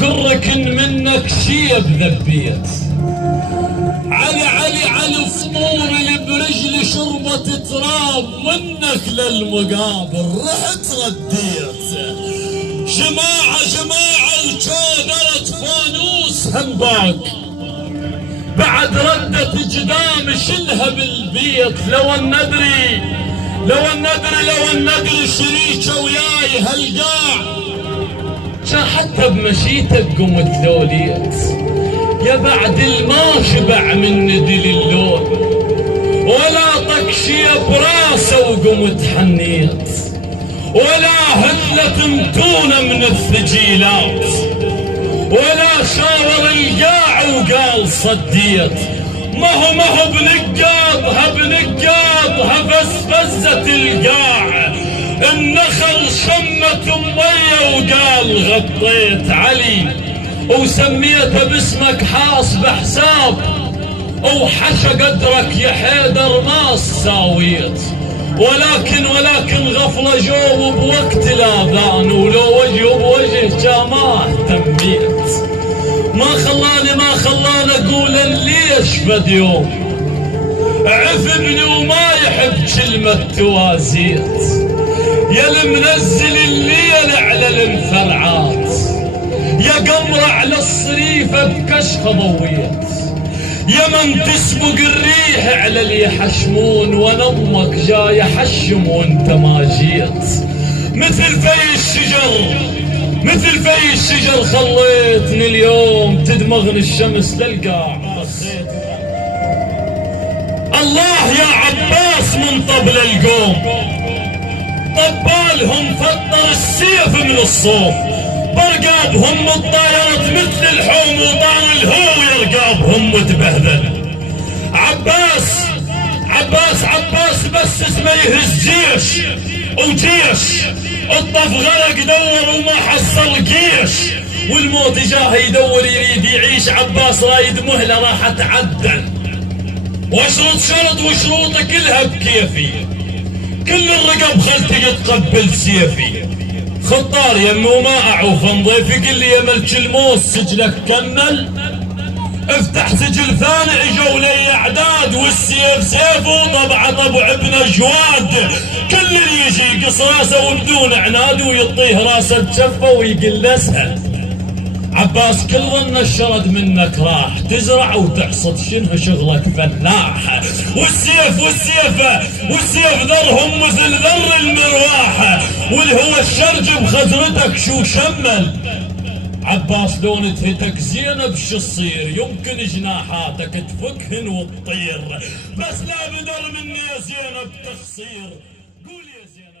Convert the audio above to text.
كل ركن منك شيب ذبيت. علي علي علي فطور اللي برجلي شربة تراب منك للمقابر رحت رديت. جماعة جماعة الجودرة فانوس همباك بعد ردت قدام شلها بالبيت. لو الندري شريكه وياي هالقاع كان حتى بمشيتك قمت لوليت. يا بعد الما شبع من ندل اللون ولا طق شي براسه وقمت حنيت ولا هلت متونه من الثجيلات ولا شاور القاع وقال صديت. ما هو بنقاضها فزت القاع. النخل شمت مية وقال غطيت علي وسميته باسمك حاسب حساب وحشى قدرك يا حيدر ما ساويت. ولكن غفلة جو بوقت الاذان ولو وجه بوجه ما اهتميت. ما خلاني اقول ليش بد يوم عفبني وما يحب كلمة توازيت. يا المنزل الليل على الانفرعات يا قمر على الصريفة بكشخة ضويت. يا من تسبق الريح على اللي يحشمون وانا امك جاي احشم وانت ما جيت. مثل في الشجر خليتني اليوم تدمغني الشمس للقاع. الله يا عباس من طبل القوم طبالهم فطر السيف من الصوف. برقابهم الطايرت مثل الحوم وطار الهو يرقابهم متبهذل. عباس بس اسمه يهز جيش الطف غرق دور وما حصل جيش والموت جاه يدور يريد يعيش. عباس رايد مهله راح تعدل واشرط شرط وشروطه كلها بكيفي. كل الرقب خلتي تقبل سيفي. خطار يمي ومائع وفنضيفي قل لي يا ملك الموس سجلك كمل. افتح سجل ثاني اجوا لي اعداد والسيف سيف وطبع طبع ابن جواد. كل اللي يجي يقص راسه وبدون عناد ويطيه راسه بجفه ويقل اسهل. عباس كل ظن الشرد منك راح تزرع وتحصد شنه شغلك فلاح. والسيف ذرهم مثل ذر المرواح والهوى الشرج بخزرتك شو شمل. عباس لون تهتك زينب شو تصير يمكن جناحاتك تفكهن وتطير بس لا بدر مني يا زينب تخصير. قول يا زينب.